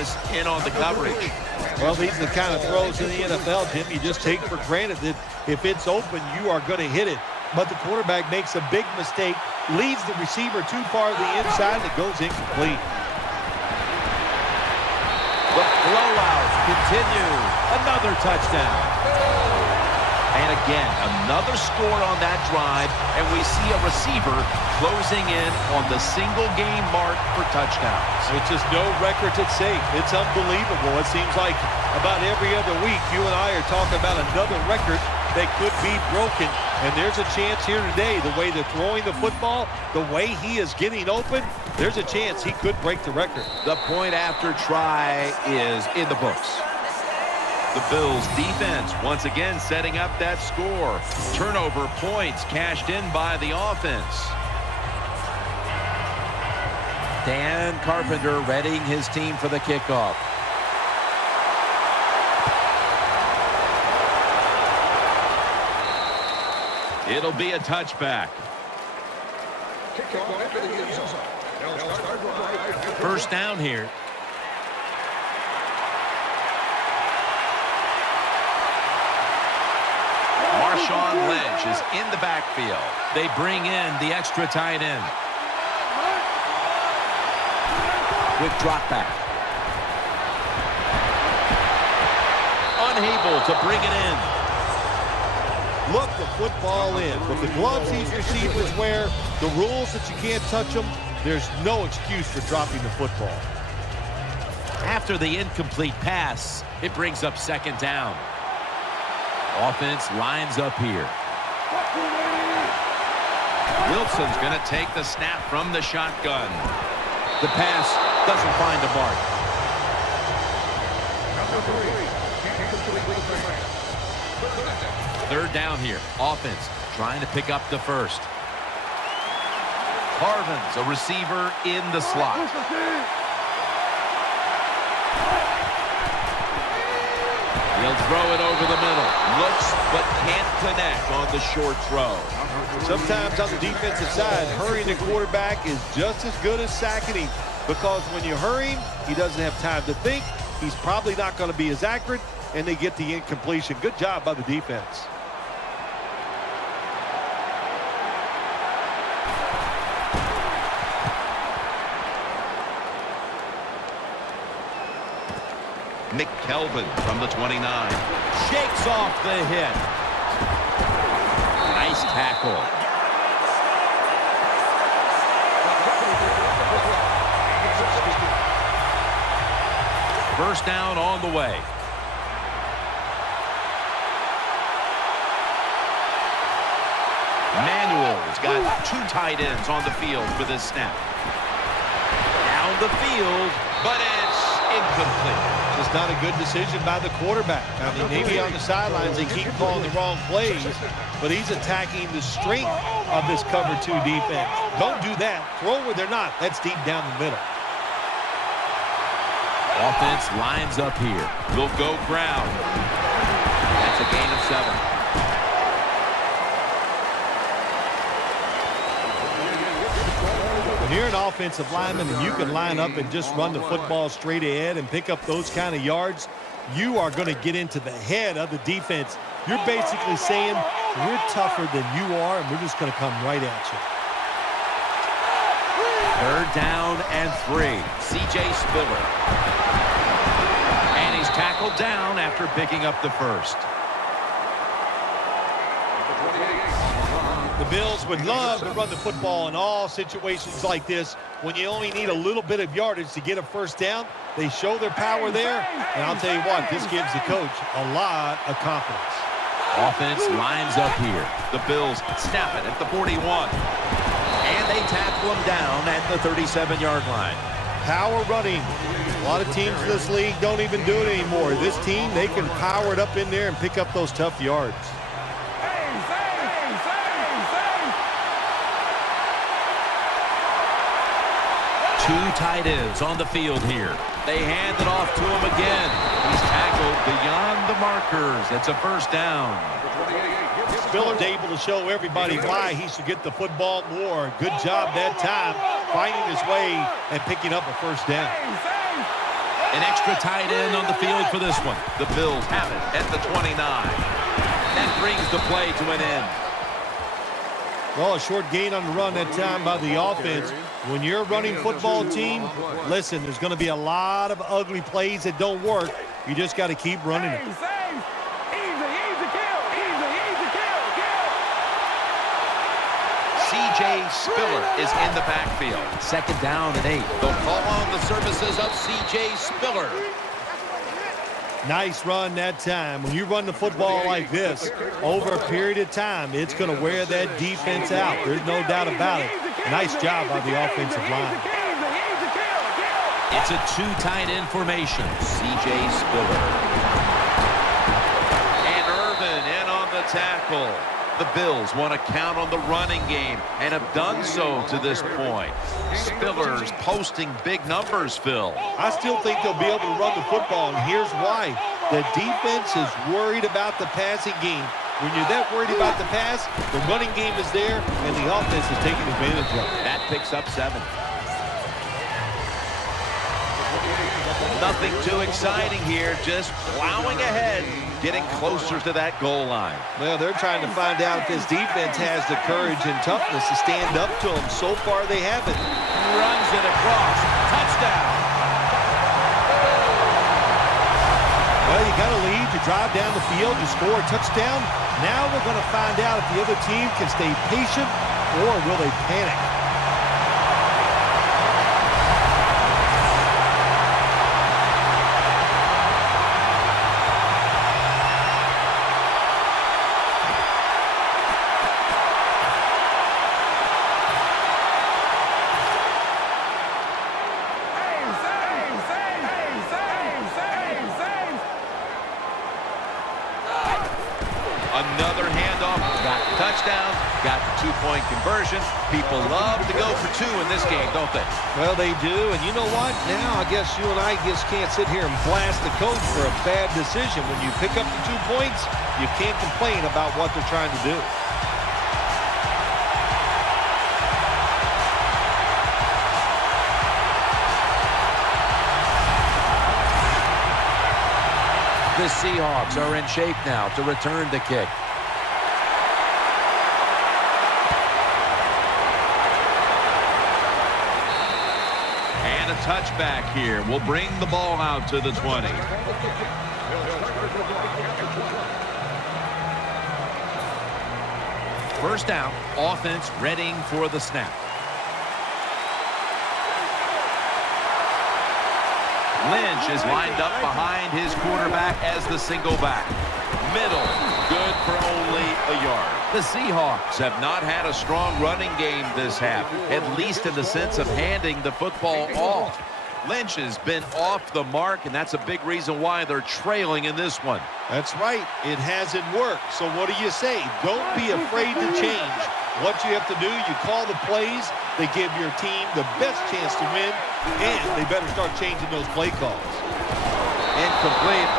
was in on the coverage. Well, these are the kind of throws in the NFL, Jim, you just take for granted that if it's open, you are going to hit it. But the quarterback makes a big mistake, leads the receiver too far to the inside, and it goes incomplete. The blowout continues. Another touchdown. And again, another score on that drive, and we see a receiver closing in on the single-game mark for touchdowns. It's just no records at stake. It's unbelievable. It seems like about every other week, you and I are talking about another record that could be broken. And there's a chance here today, the way they're throwing the football, the way he is getting open, there's a chance he could break the record. The point after try is in the books. The Bills defense once again setting up that score. Turnover points cashed in by the offense. Dan Carpenter readying his team for the kickoff. It'll be a touchback. First down here. Marshawn Lynch is in the backfield. They bring in the extra tight end. With drop back. Unable to bring it in. Look the football in. With the gloves these receivers wear, the rules that you can't touch them, there's no excuse for dropping the football. After the incomplete pass, it brings up second down. Offense lines up here. Wilson's going to take the snap from the shotgun. The pass doesn't find a mark. Third down here. Offense trying to pick up the first. Harvin's a receiver in the slot. He'll throw it over the middle. Looks but can't connect on the short throw. Sometimes on the defensive side, hurrying the quarterback is just as good as sacking him, because when you hurry him, he doesn't have time to think. He's probably not going to be as accurate, and they get the incompletion. Good job by the defense. McKelvin from the 29. Shakes off the hit. Nice tackle. First down on the way. Manuel's got two tight ends on the field for this snap. Down the field, but it's incomplete. Just not a good decision by the quarterback. I mean, maybe on the sidelines they keep calling the wrong plays, but he's attacking the strength of this cover two defense. Don't do that. Throw where they're not. That's deep down the middle. Offense lines up here. Will go ground. That's a gain of 7. When you're an offensive lineman and you can line up and just run the football straight ahead and pick up those kind of yards, you are going to get into the head of the defense. You're basically saying, we're tougher than you are, and we're just going to come right at you. Third down and 3. C.J. Spiller. And he's tackled down after picking up the first. The Bills would love to run the football in all situations like this. When you only need a little bit of yardage to get a first down, they show their power there. And I'll tell you what, this gives the coach a lot of confidence. Offense lines up here. The Bills snap it at the 41. And they tackle him down at the 37-yard line. Power running. A lot of teams in this league don't even do it anymore. This team, they can power it up in there and pick up those tough yards. Two tight ends on the field here. They hand it off to him again. He's tackled beyond the markers. It's a first down. Spiller's able to show everybody why he should get the football more. Good job that time, finding his way and picking up a first down. An extra tight end on the field for this one. The Bills have it at the 29. That brings the play to an end. Well, a short gain on the run that time by the offense. When you're a running football team, listen, there's going to be a lot of ugly plays that don't work. You just got to keep running it. C.J. Spiller is in the backfield. Second down and 8. They'll call on the services of C.J. Spiller. Nice run that time. When you run the football like this, over a period of time, it's going to wear that defense out. There's no doubt about it. Nice job by the offensive line. It's a two tight end formation. C.J. Spiller. And Irvin in on the tackle. The Bills want to count on the running game and have done so to this point. Spiller's posting big numbers, Phil. I still think they'll be able to run the football, and here's why. The defense is worried about the passing game. When you're that worried about the pass, the running game is there, and the offense is taking advantage of it. That picks up 7. Nothing too exciting here, just plowing ahead, getting closer to that goal line. Well, they're trying to find out if this defense has the courage and toughness to stand up to them. So far, they haven't. Runs it across. Touchdown. Well, you got a lead. You drive down the field. You score a touchdown. Now we're going to find out if the other team can stay patient or will they panic. Another handoff. Got the touchdown. Got the two-point conversion. People love to go for 2 in this game, don't they? Well, they do. And you know what? Now I guess you and I just can't sit here and blast the coach for a bad decision. When you pick up the 2 points, you can't complain about what they're trying to do. The Seahawks are in shape now to return the kick. And a touchback here will bring the ball out to the 20. First down, offense readying for the snap. Lynch is lined up behind his quarterback as the single back. Middle, good for only a yard. The Seahawks have not had a strong running game this half, at least in the sense of handing the football off. Lynch has been off the mark, and that's a big reason why they're trailing in this one. That's right. It hasn't worked. So what do you say? Don't be afraid to change. What you have to do, you call the plays. They give your team the best chance to win, and they better start changing those play calls. Incomplete.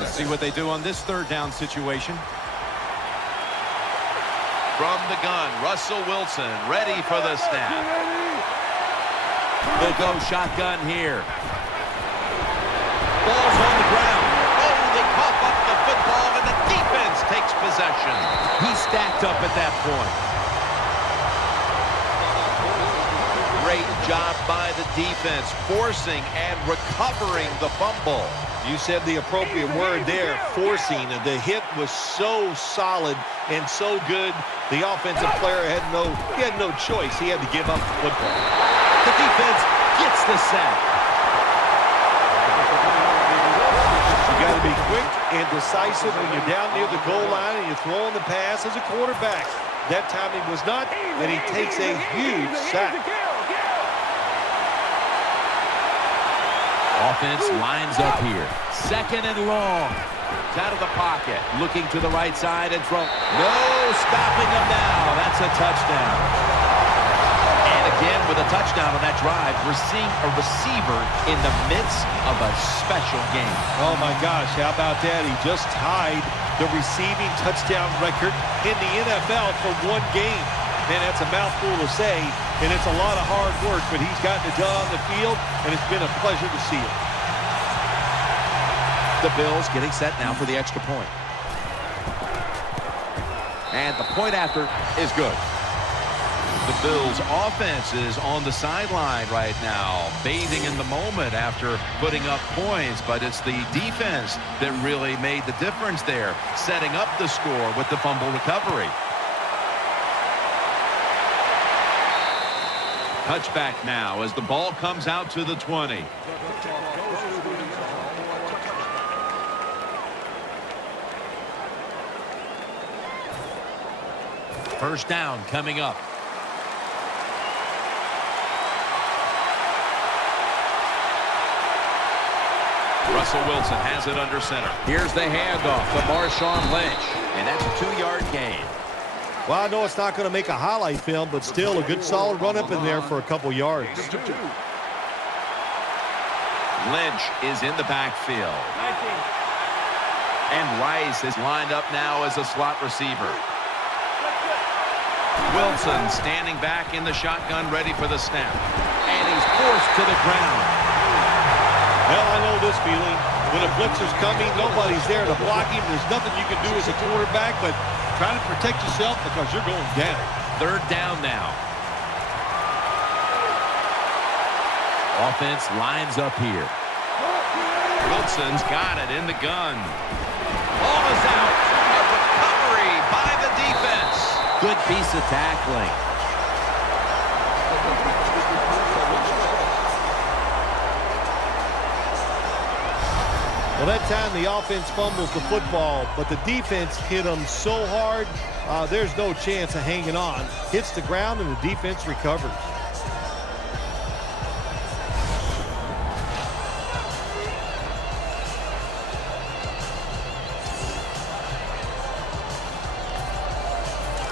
Let's see what they do on this third down situation. From the gun, Russell Wilson ready for the snap. They'll go shotgun here. Ball's on the ground. Oh, they cough up the football, and the defense takes possession. He's stacked up at that point. Great job by the defense, forcing and recovering the fumble. You said the appropriate word there, forcing. The hit was so solid and so good. The offensive player had no choice. He had to give up the football. The defense gets the sack. You got to be quick and decisive when you're down near the goal line and you're throwing the pass as a quarterback. That time he was not, and he takes a huge sack. Offense lines up here. Second and long. Out of the pocket. Looking to the right side and throw. No stopping them now. That's a touchdown. And again with a touchdown on that drive. We're seeing a receiver in the midst of a special game. Oh, my gosh, how about that? He just tied the receiving touchdown record in the NFL for one game. Man, that's a mouthful to say, and it's a lot of hard work, but he's gotten it done on the field, and it's been a pleasure to see it. The Bills getting set now for the extra point. And the point after is good. The Bills offense is on the sideline right now, bathing in the moment after putting up points, but it's the defense that really made the difference there, setting up the score with the fumble recovery. Touchback now as the ball comes out to the 20. First down coming up. Russell Wilson has it under center. Here's the handoff to Marshawn Lynch, and that's a 2-yard gain. Well, I know it's not going to make a highlight film, but still a good solid run up in there for a couple yards. Lynch is in the backfield. And Rice is lined up now as a slot receiver. Wilson standing back in the shotgun, ready for the snap. And he's forced to the ground. Well, I know this feeling. When a blitzer's coming, nobody's there to block him. There's nothing you can do as a quarterback, but try to protect yourself because you're going down. Third down now. Offense lines up here. Wilson's got it in the gun. Ball is out. A recovery by the defense. Good piece of tackling. Well, that time the offense fumbles the football, but the defense hit them so hard, there's no chance of hanging on. Hits the ground, and the defense recovers.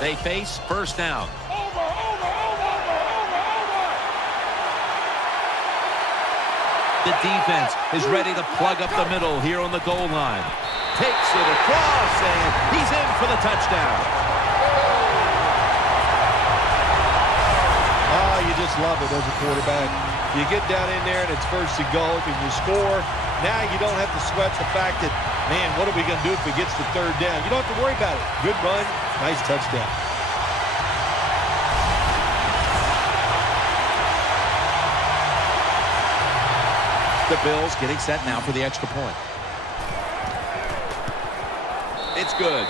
They face first down. The defense is ready to plug up the middle here on the goal line. Takes it across, and he's in for the touchdown. Oh, you just love it as a quarterback. You get down in there, and it's first and goal, and you score. Now you don't have to sweat the fact that, man, what are we going to do if it gets to third down? You don't have to worry about it. Good run, nice touchdown. The Bills getting set now for the extra point. It's good.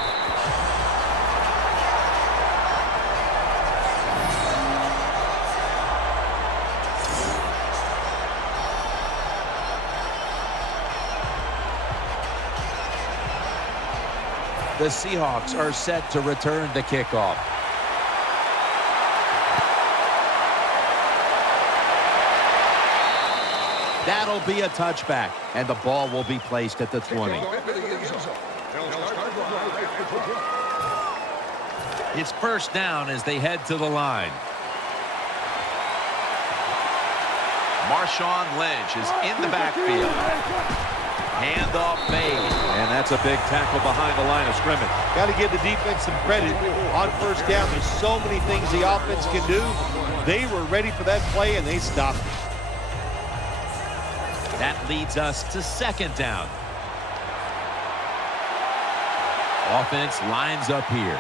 The Seahawks are set to return the kickoff. That'll be a touchback, and the ball will be placed at the 20. It's first down as they head to the line. Marshawn Lynch is in the backfield. Handoff made, and that's a big tackle behind the line of scrimmage. Got to give the defense some credit. On first down, there's so many things the offense can do. They were ready for that play, and they stopped it. That leads us to second down. Offense lines up here.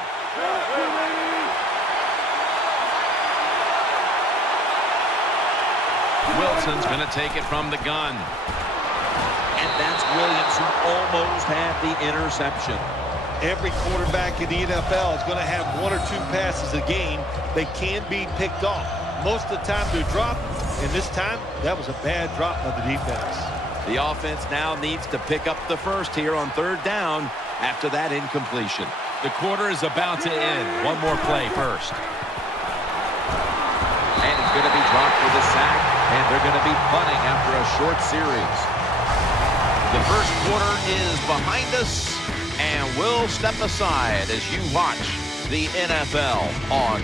Wilson's going to take it from the gun. And that's Williams, who almost had the interception. Every quarterback in the NFL is going to have one or two passes a game that can be picked off. Most of the time they're dropped, and this time that was a bad drop by the defense. The offense now needs to pick up the first here on third down after that incompletion. The quarter is about to end. One more play first. And he's going to be dropped with a sack, and they're going to be punting after a short series. The first quarter is behind us, and we'll step aside as you watch the NFL on